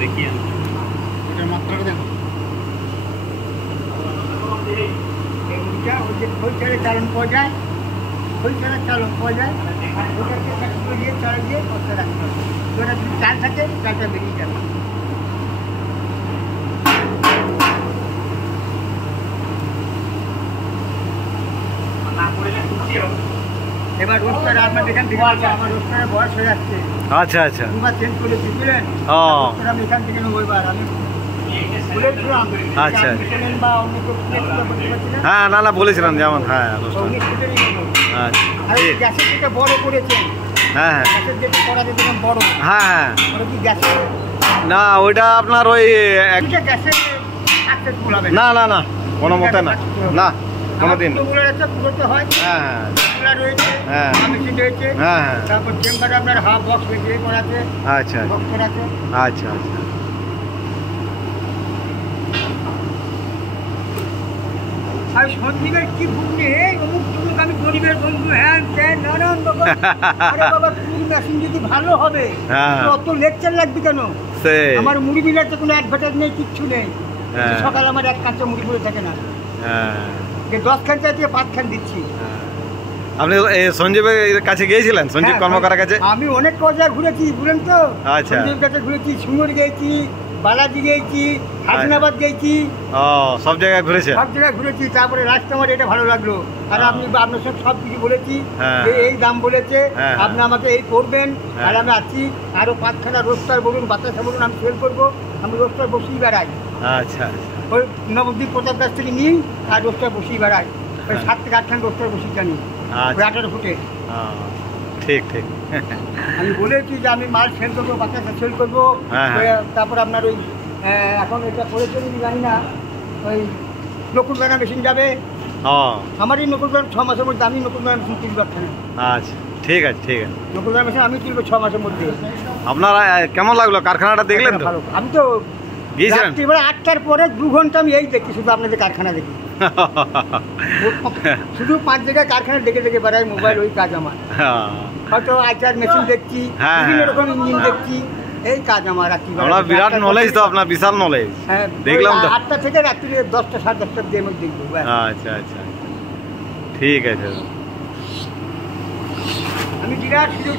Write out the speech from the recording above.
দেখিয়ে এটা মাত্রাটা দেখো এইটা ওই যে খৈচারে চালন পাওয়া যায়, খৈচারের চালন পাওয়া যায়, ওটাকে কাটিয়ে দিয়ে চাল দিয়ে বস্তা রাখতে হবে। ওটা যদি চাল থাকে চালটা বেরিয়ে যাবে। এবার রোস্টার আপনার এখান থেকে আমার রোস্টারের বয়স হয়ে যাচ্ছে। আচ্ছা আচ্ছা। দুবার চেঞ্জ করেছি বুঝলেন। ও রোস্টার আমি এখান থেকে নেবো এবার। আমি বলেছিলাম আচ্ছা। আপনি কেনেন বা অন্য কেউ কিনে করতে পারছিলেন। হ্যাঁ না না বলেছিলাম যেমন হ্যাঁ রোস্টার। উনি কেটে নিয়ে নেবো। আচ্ছা আর ঠিক। গ্যাসের যেটা বড় করেছেন, হ্যাঁ হ্যাঁ গ্যাসের যেটা করা যেত বড়, হ্যাঁ হ্যাঁ ওটা কি গ্যাসের না ওইটা আপনার ওই এটা গ্যাসের সাকসেসফুল হবে না না না কোনো মতে না না কোনোদিন পুরোগুলো আছে পুরোতে হয়। হ্যাঁ হ্যাঁ চুলা রয়েছে, হ্যাঁ। মেশিন রয়েছে, হ্যাঁ হ্যাঁ তারপর চেম্বারে আপনার হাফ বক্স রয়েছে করা আছে, আচ্ছা বক্স করা আছে। আচ্ছা আচ্ছা আর সঞ্জীবের কি ভুগনি, এই অমুক তমুক আমি গরিবের বন্ধু, হ্যাঁ হ্যাঁ নানান বাবা। আরে বাবা চুল মেশিন যদি ভালো হবে হ্যাঁ। তো অত লেকচার লাগবে কেন? সে আমার মুড়ি বিলাতে কোনো অ্যাডভার্টাইজ নেই, কিচ্ছু নেই। হ্যাঁ। সকালে আমার এক কাঁচা মুড়ি পড়ে থাকে না, হ্যাঁ যে 10 খান চাইতে 5 খান দিচ্ছি। হ্যাঁ। আপনি সঞ্জীবের কাছে গিয়েছিলেন সঞ্জীব হ্যাঁ, কর্মকারের কাছে? আমি অনেক কজার ঘুরেছি বুঝলেন তো। আচ্ছা। সঞ্জীবের কাছে ঘুরেছি, সুন্দর গেছি, বালাজি গেছি, হাসনাবাদ গেছি, ও সব জায়গায় ঘুরেছে? সব জায়গায় ঘুরেছি। তারপরে রাস্তা আমার এটা ভালো লাগলো। আর হ্যাঁ। আপনি আপনার সব সব কিছু বলেছি, হ্যাঁ। যে এই দাম বলেছে, হ্যাঁ। আপনি আমাকে এই করবেন, হ্যাঁ। আর আমি আছি। আরও 5খানা রোস্টার বলুন, বাতাসা বলুন, আমি সেল করবো। আমি রোস্টার বসিয়ে বেড়াই, আচ্ছা ওই নবদ্বীপ প্রতাপ কাছ থেকে নিই, আর রোস্টার বসিয়ে বেড়াই। ওই হ্যাঁ। 7 থেকে 8খান রোস্টার বসিয়ে জানি, ওই আচ্ছা 18 ফুটে। ঠিক ঠিক আমি বলেছি যে আমি মাল সেল করবো, বাচ্চাটা সেল করবো। হ্যাঁ, হ্যাঁ। ওই তারপর আপনার ওই এখন এটা করেছেন আমি জানি না, ওই নকুল বেনা মেশিন যাবে। ও আমার এই নকুল বেনা 6 মাসের মধ্যে আমি নকুল বেনা মেশিন তুলতে পারছি না। আচ্ছা ঠিক আছে ঠিক আছে। নকুল বেনা মেশিন আমি তুলবো 6 মাসের মধ্যে। আপনারা কেমন লাগলো কারখানাটা দেখলেন তো? ভালো। আমি তো গিয়েছিলেন? রাত্রিবেলা 8টার পরে 2 ঘন্টা আমি এই দেখি, শুধু আপনাদের কারখানা দেখি। শুধু 5 জায়গায় কারখানা দেখে দেখে বেড়াই, মোবাইল ওই কাজ আমার। হয়তো আইচার মেশিন দেখছি, হ্যাঁ, বিভিন্ন হ্যাঁ। রকম ইঞ্জিন দেখছি, এই কাজ আমার রাত্রিবেলা। আপনার বিরাট নলেজ তো, আপনার বিশাল নলেজ হ্যাঁ, দেখলাম তো। 8টা থেকে রাত্রি 10টা 10:30টার দিয়ে আমি দেখবো। ব্যাস। আচ্ছা আচ্ছা ঠিক আছে। আমি বিরাট সুযোগ